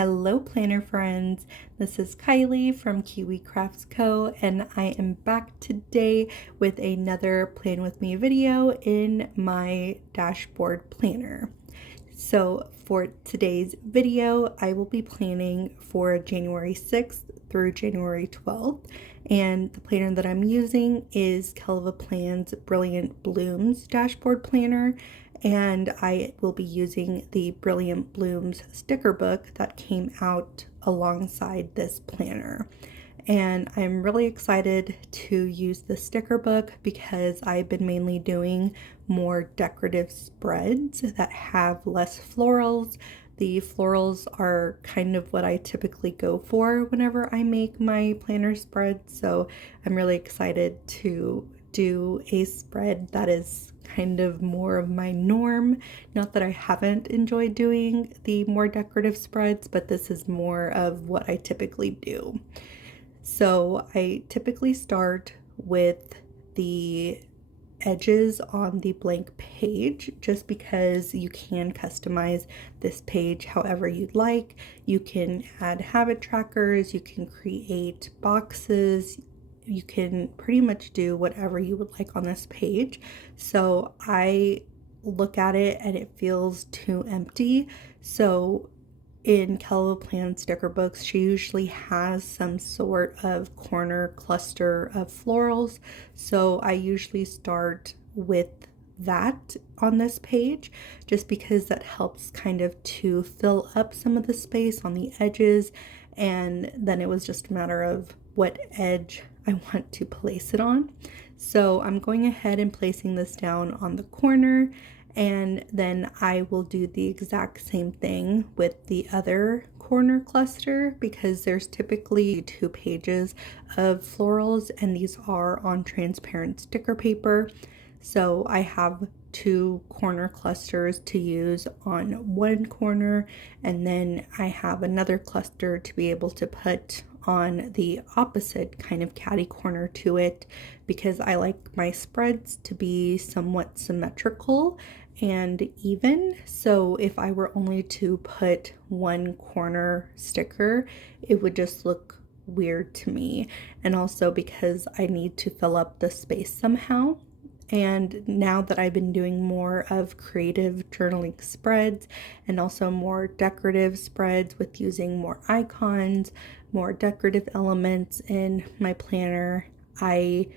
Hello planner friends, this is Kylie from Kiwi Crafts Co. and I am back today with another Plan With Me video in my dashboard planner. So for today's video, I will be planning for January 6th through January 12th, and the planner that I'm using is KellofaPlan's Brilliant Blooms dashboard planner, and I will be using the Brilliant Blooms sticker book that came out alongside this planner. And I'm really excited to use the sticker book because I've been mainly doing more decorative spreads that have less florals. The florals are kind of what I typically go for whenever I make my planner spread, so I'm really excited to do a spread that is kind of more of my norm. Not that I haven't enjoyed doing the more decorative spreads, but this is more of what I typically do. So I typically start with the edges on the blank page just because you can customize this page however you'd like. You can add habit trackers, you can create boxes, you can pretty much do whatever you would like on this page. So I look at it and it feels too empty. So in KellofaPlan sticker books, she usually has some sort of corner cluster of florals. So I usually start with that on this page just because that helps kind of to fill up some of the space on the edges. And then it was just a matter of what edge I want to place it on. So I'm going ahead and placing this down on the corner, and then I will do the exact same thing with the other corner cluster because there's typically 2 pages of florals and these are on transparent sticker paper. So I have 2 corner clusters to use on one corner, and then I have another cluster to be able to put on the opposite kind of catty corner to it because I like my spreads to be somewhat symmetrical and even. So if I were only to put one corner sticker, it would just look weird to me. And also because I need to fill up the space somehow. And now that I've been doing more of creative journaling spreads and also more decorative spreads with using more icons, more decorative elements in my planner, I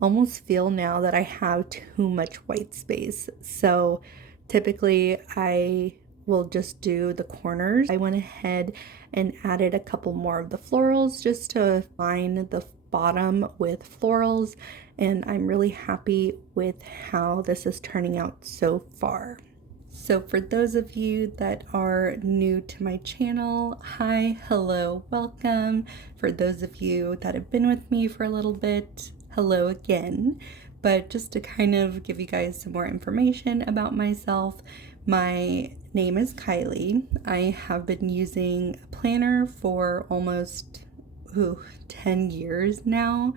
almost feel now that I have too much white space. So typically I will just do the corners. I went ahead and added a couple more of the florals just to line the bottom with florals, and I'm really happy with how this is turning out so far. So for those of you that are new to my channel, hi, hello, welcome. For those of you that have been with me for a little bit, hello again. But just to kind of give you guys some more information about myself, my name is Kylie. I have been using a planner for almost 10 years now,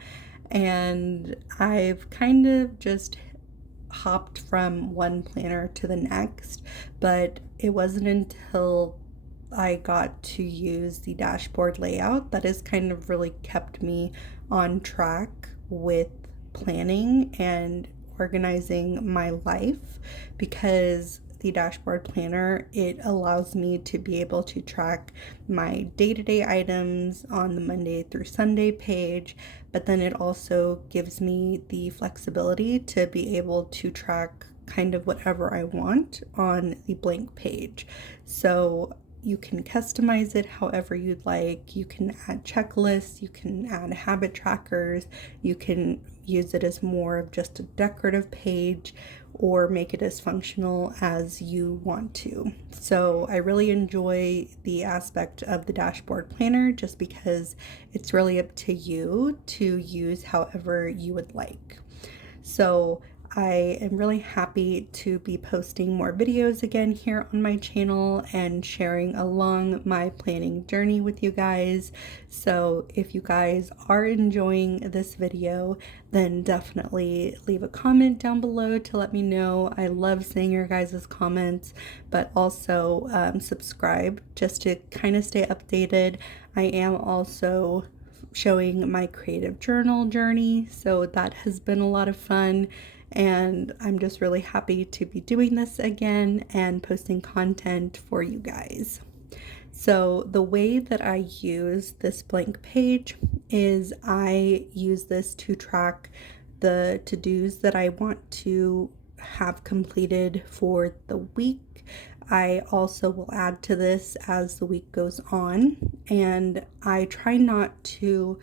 and I've kind of just hopped from one planner to the next, but it wasn't until I got to use the dashboard layout that has kind of really kept me on track with planning and organizing my life, because the dashboard planner, it allows me to be able to track my day-to-day items on the Monday through Sunday page, but then it also gives me the flexibility to be able to track kind of whatever I want on the blank page. So you can customize it however you'd like. You can add checklists, you can add habit trackers, you can use it as more of just a decorative page or make it as functional as you want to. So I really enjoy the aspect of the dashboard planner just because it's really up to you to use however you would like. So I am really happy to be posting more videos again here on my channel and sharing along my planning journey with you guys. So if you guys are enjoying this video, then definitely leave a comment down below to let me know. I love seeing your guys' comments, but also subscribe just to kind of stay updated. I am also showing my creative journal journey, so that has been a lot of fun, and I'm just really happy to be doing this again and posting content for you guys. So the way that I use this blank page is I use this to track the to-dos that I want to have completed for the week. I also will add to this as the week goes on, and I try not to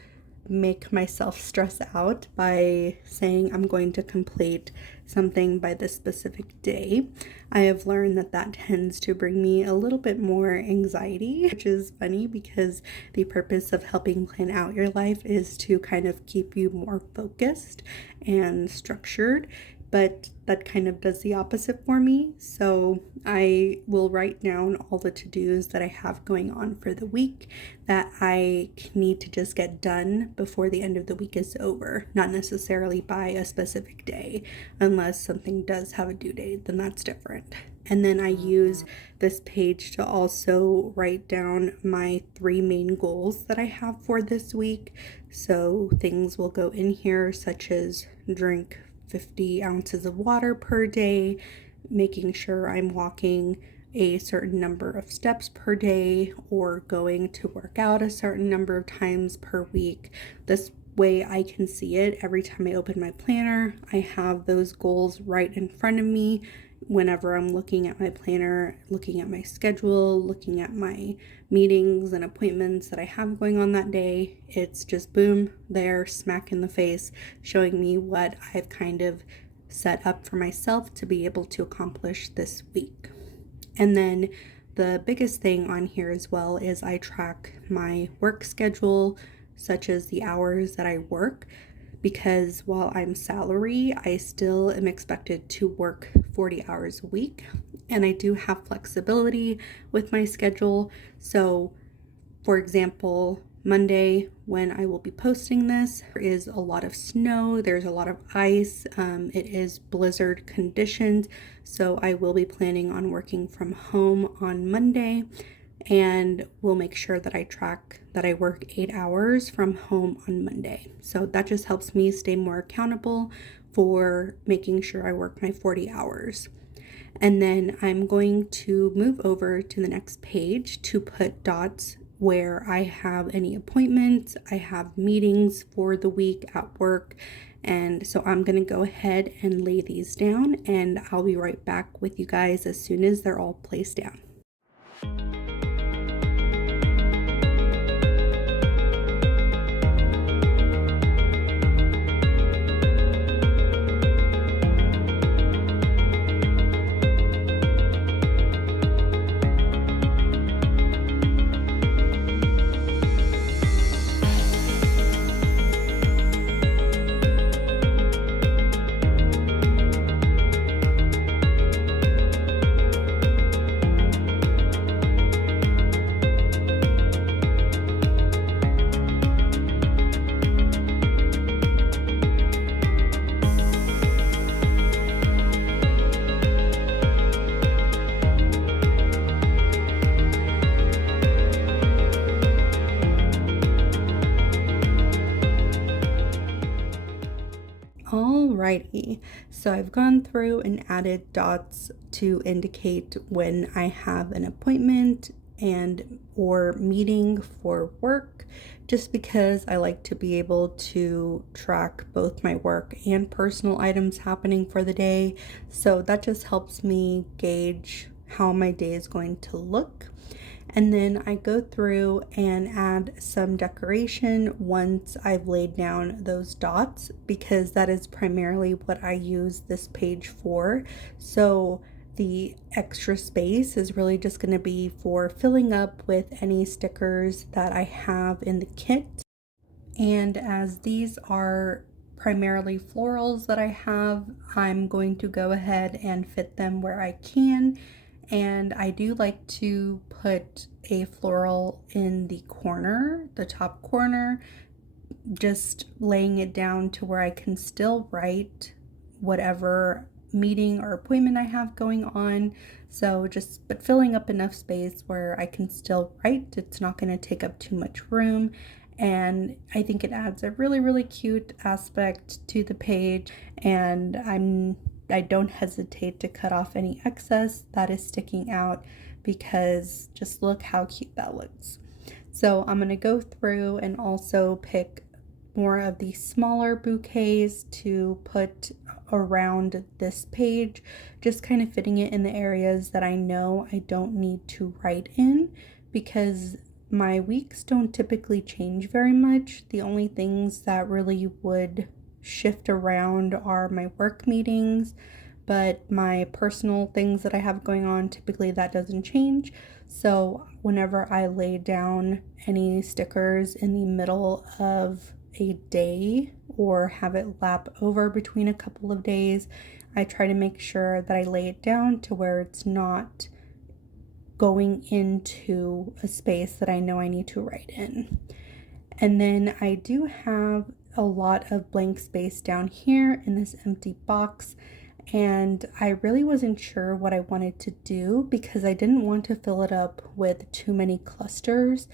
make myself stress out by saying I'm going to complete something by this specific day. I have learned that that tends to bring me a little bit more anxiety, which is funny because the purpose of helping plan out your life is to kind of keep you more focused and structured, but that kind of does the opposite for me. So I will write down all the to-dos that I have going on for the week that I need to just get done before the end of the week is over, not necessarily by a specific day. Unless something does have a due date, then that's different. And then I use this page to also write down my 3 main goals that I have for this week. So things will go in here such as drink 50 ounces of water per day, making sure I'm walking a certain number of steps per day, or going to work out a certain number of times per week. This way I can see it every time I open my planner. I have those goals right in front of me whenever I'm looking at my planner, looking at my schedule, looking at my meetings and appointments that I have going on that day. It's just boom, there, smack in the face, showing me what I've kind of set up for myself to be able to accomplish this week. And then the biggest thing on here as well is I track my work schedule, such as the hours that I work, because while I'm salary, I still am expected to work 40 hours a week, and I do have flexibility with my schedule. So for example, Monday, when I will be posting this, there is a lot of snow, there's a lot of ice, it is blizzard conditions, so I will be planning on working from home on Monday, and we'll make sure that I track that I work 8 hours from home on Monday. So that just helps me stay more accountable for making sure I work my 40 hours. And then I'm going to move over to the next page to put dots where I have any appointments, I have meetings for the week at work. And so I'm going to go ahead and lay these down, and I'll be right back with you guys as soon as they're all placed down. Alrighty, so I've gone through and added dots to indicate when I have an appointment and or meeting for work, just because I like to be able to track both my work and personal items happening for the day. So that just helps me gauge how my day is going to look. And then I go through and add some decoration once I've laid down those dots, because that is primarily what I use this page for. So the extra space is really just going to be for filling up with any stickers that I have in the kit. And as these are primarily florals that I have. I'm going to go ahead and fit them where I can. And I do like to put a floral in the corner, the top corner, just laying it down to where I can still write whatever meeting or appointment I have going on. So but filling up enough space where I can still write. It's not going to take up too much room. And I think it adds a really, really cute aspect to the page. And I don't hesitate to cut off any excess that is sticking out, because just look how cute that looks. So I'm going to go through and also pick more of the smaller bouquets to put around this page, just kind of fitting it in the areas that I know I don't need to write in, because my weeks don't typically change very much. The only things that really would shift around are my work meetings, but my personal things that I have going on, typically that doesn't change. So whenever I lay down any stickers in the middle of a day or have it lap over between a couple of days, I try to make sure that I lay it down to where it's not going into a space that I know I need to write in. And then I do have a lot of blank space down here in this empty box, and I really wasn't sure what I wanted to do because I didn't want to fill it up with too many clusters,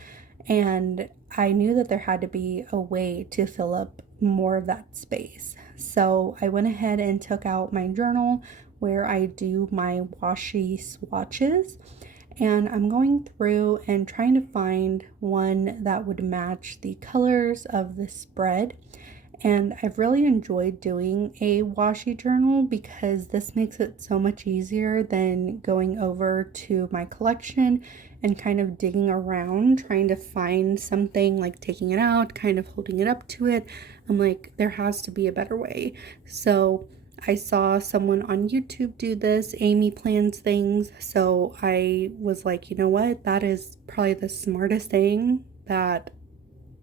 and I knew that there had to be a way to fill up more of that space. So I went ahead and took out my journal where I do my washi swatches, and I'm going through and trying to find one that would match the colors of the spread. And I've really enjoyed doing a washi journal because this makes it so much easier than going over to my collection and kind of digging around trying to find something, like taking it out, kind of holding it up to it. I'm like, there has to be a better way. So I saw someone on YouTube do this, Amy Plans Things, so I was like, you know what, that is probably the smartest thing that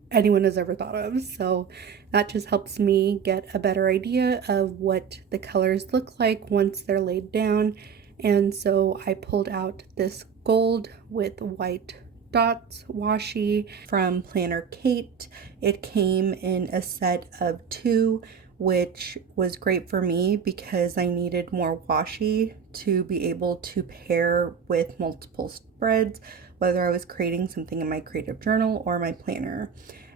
anyone has ever thought of. So that just helps me get a better idea of what the colors look like once they're laid down. And so I pulled out this gold with white dots washi from Planner Kate. It came in a set of 2, which was great for me because I needed more washi to be able to pair with multiple spreads, whether I was creating something in my creative journal or my planner.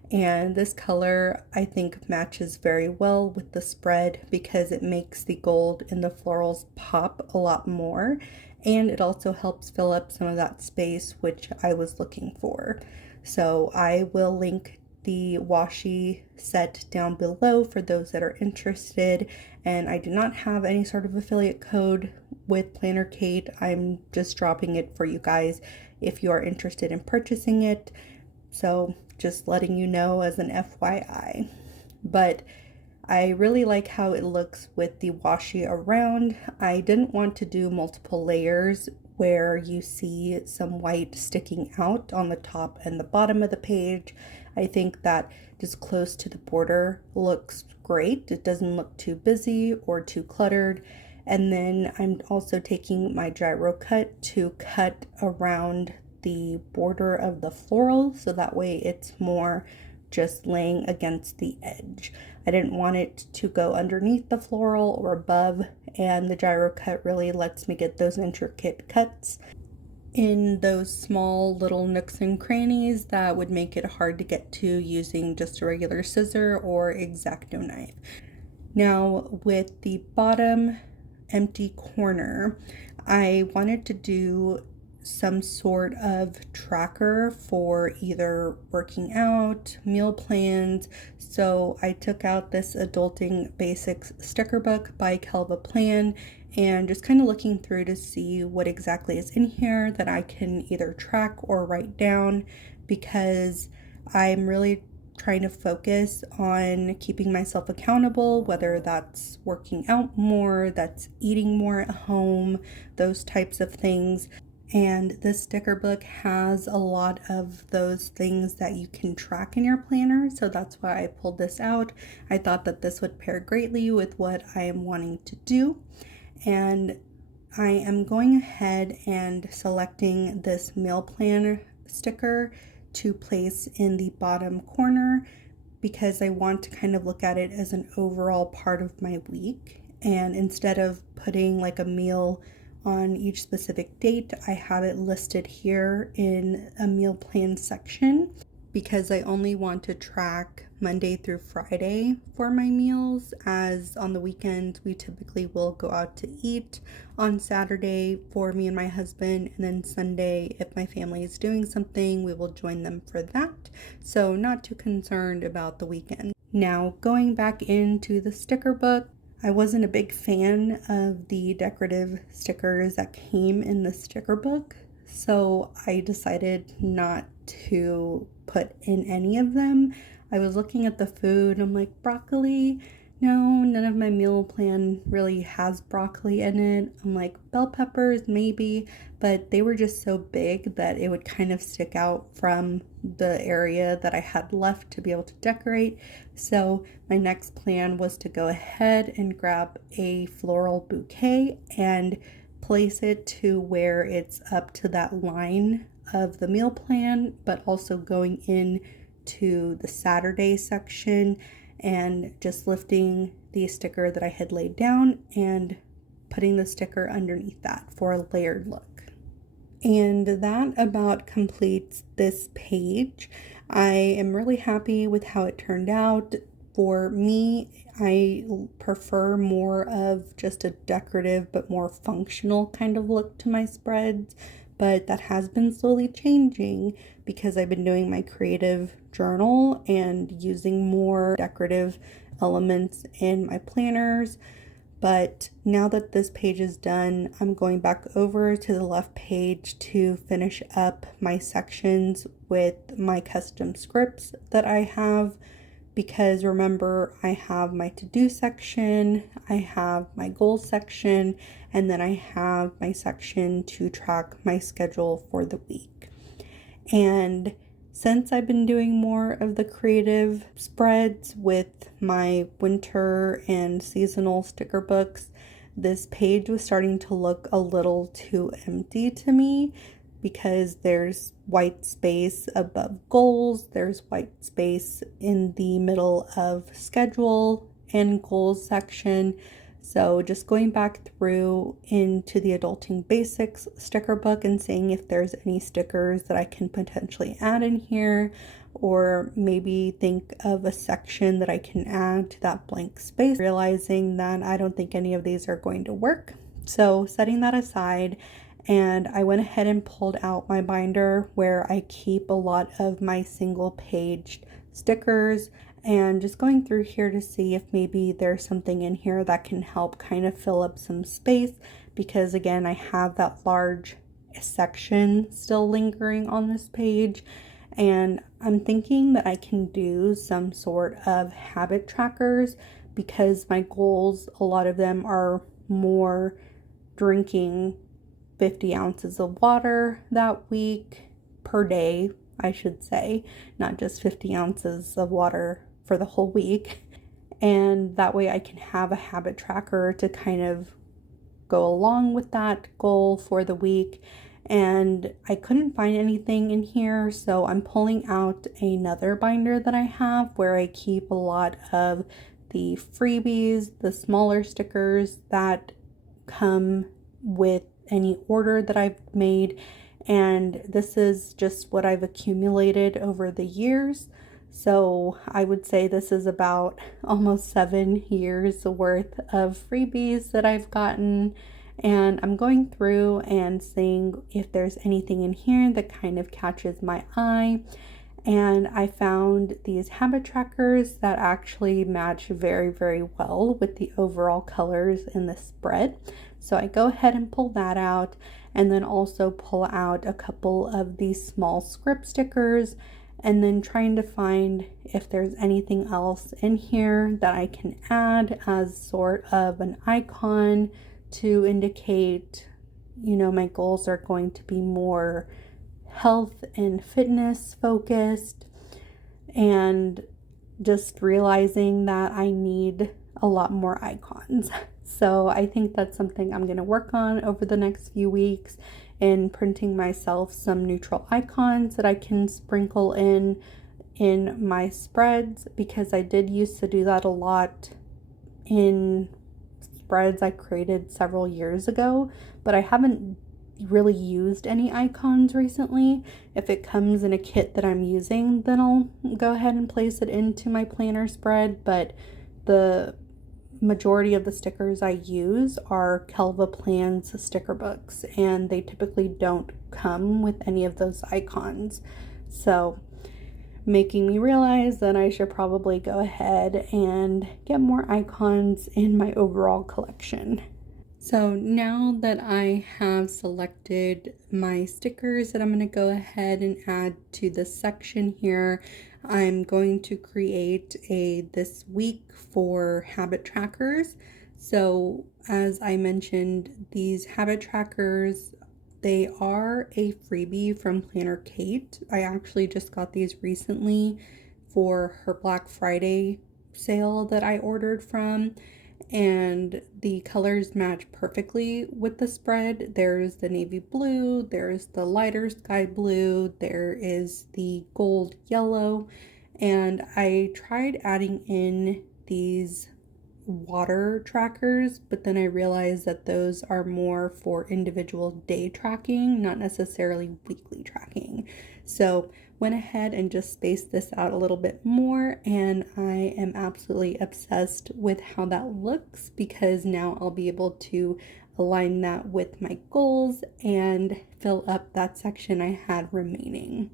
And this color I think matches very well with the spread because it makes the gold in the florals pop a lot more, and it also helps fill up some of that space which I was looking for. So I will link the washi set down below for those that are interested, and I do not have any sort of affiliate code with Planner Kate. I'm just dropping it for you guys if you are interested in purchasing it. So just letting you know as an FYI. But I really like how it looks with the washi around. I didn't want to do multiple layers where you see some white sticking out on the top and the bottom of the page. I think that just close to the border looks great. It doesn't look too busy or too cluttered. And then I'm also taking my gyro cut to cut around the border of the floral, so that way it's more just laying against the edge. I didn't want it to go underneath the floral or above, and the gyro cut really lets me get those intricate cuts in those small little nooks and crannies that would make it hard to get to using just a regular scissor or X-Acto knife. Now with the bottom empty corner, I wanted to do some sort of tracker for either working out, meal plans. So I took out this Adulting Basics sticker book by KellofaPlan and just kind of looking through to see what exactly is in here that I can either track or write down, because I'm really trying to focus on keeping myself accountable, whether that's working out more, that's eating more at home, those types of things. And this sticker book has a lot of those things that you can track in your planner, so that's why I pulled this out. I thought that this would pair greatly with what I am wanting to do. And I am going ahead and selecting this meal plan sticker to place in the bottom corner because I want to kind of look at it as an overall part of my week. And instead of putting like a meal on each specific date, I have it listed here in a meal plan section because I only want to track Monday through Friday for my meals, as on the weekends we typically will go out to eat on Saturday for me and my husband, and then Sunday, if my family is doing something, we will join them for that. So not too concerned about the weekend. Now, going back into the sticker book, I wasn't a big fan of the decorative stickers that came in the sticker book, so I decided not to put in any of them. I was looking at the food, I'm like, broccoli? No, none of my meal plan really has broccoli in it. I'm like, bell peppers maybe, but they were just so big that it would kind of stick out from the area that I had left to be able to decorate. So my next plan was to go ahead and grab a floral bouquet and place it to where it's up to that line of the meal plan, but also going in to the Saturday section and just lifting the sticker that I had laid down and putting the sticker underneath that for a layered look. And that about completes this page. I am really happy with how it turned out. For me, I prefer more of just a decorative but more functional kind of look to my spreads, but that has been slowly changing because I've been doing my creative journal and using more decorative elements in my planners. But now that this page is done, I'm going back over to the left page to finish up my sections with my custom scripts that I have. Because remember, I have my to-do section, I have my goals section, and then I have my section to track my schedule for the week. And since I've been doing more of the creative spreads with my winter and seasonal sticker books, this page was starting to look a little too empty to me, because there's white space above goals, there's white space in the middle of schedule and goals section. So just going back through into the Adulting Basics sticker book and seeing if there's any stickers that I can potentially add in here, or maybe think of a section that I can add to that blank space, realizing that I don't think any of these are going to work. So setting that aside, and I went ahead and pulled out my binder where I keep a lot of my single page stickers, and just going through here to see if maybe there's something in here that can help kind of fill up some space, because again, I have that large section still lingering on this page, and I'm thinking that I can do some sort of habit trackers, because my goals, a lot of them are more drinking 50 ounces of water that week per day, I should say, not just 50 ounces of water for the whole week. And that way I can have a habit tracker to kind of go along with that goal for the week. And I couldn't find anything in here, so I'm pulling out another binder that I have where I keep a lot of the freebies, the smaller stickers that come with any order that I've made, and this is just what I've accumulated over the years. So I would say this is about almost 7 years worth of freebies that I've gotten, and I'm going through and seeing if there's anything in here that kind of catches my eye. And I found these habit trackers that actually match very, very well with the overall colors in the spread. So I go ahead and pull that out, and then also pull out a couple of these small script stickers, and then trying to find if there's anything else in here that I can add as sort of an icon to indicate my goals are going to be more health and fitness focused, and just realizing that I need a lot more icons. So I think that's something I'm going to work on over the next few weeks, in printing myself some neutral icons that I can sprinkle in my spreads, because I did used to do that a lot in spreads I created several years ago, but I haven't really used any icons recently. If it comes in a kit that I'm using, then I'll go ahead and place it into my planner spread, but the majority of the stickers I use are KellofaPlan's sticker books, and they typically don't come with any of those icons. So making me realize that I should probably go ahead and get more icons in my overall collection. So now that I have selected my stickers that I'm going to go ahead and add to this section here, I'm going to create a this week for habit trackers. So as I mentioned, these habit trackers, they are a freebie from Planner Kate. I actually just got these recently for her Black Friday sale that I ordered from, and the colors match perfectly with the spread. There's the navy blue, there's the lighter sky blue, there is the gold yellow, and I tried adding in these water trackers, but then I realized that those are more for individual day tracking, not necessarily weekly tracking. So went ahead and just spaced this out a little bit more, and I am absolutely obsessed with how that looks, because now I'll be able to align that with my goals and fill up that section I had remaining.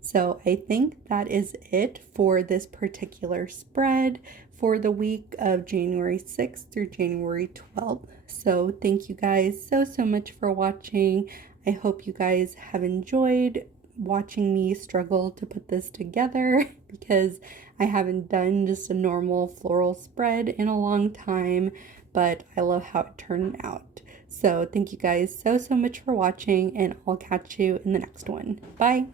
So I think that is it for this particular spread for the week of January 6th through January 12th. So thank you guys so much for watching. I hope you guys have enjoyed watching me struggle to put this together, because I haven't done just a normal floral spread in a long time, but I love how it turned out. So thank you guys so much for watching, and I'll catch you in the next one. Bye!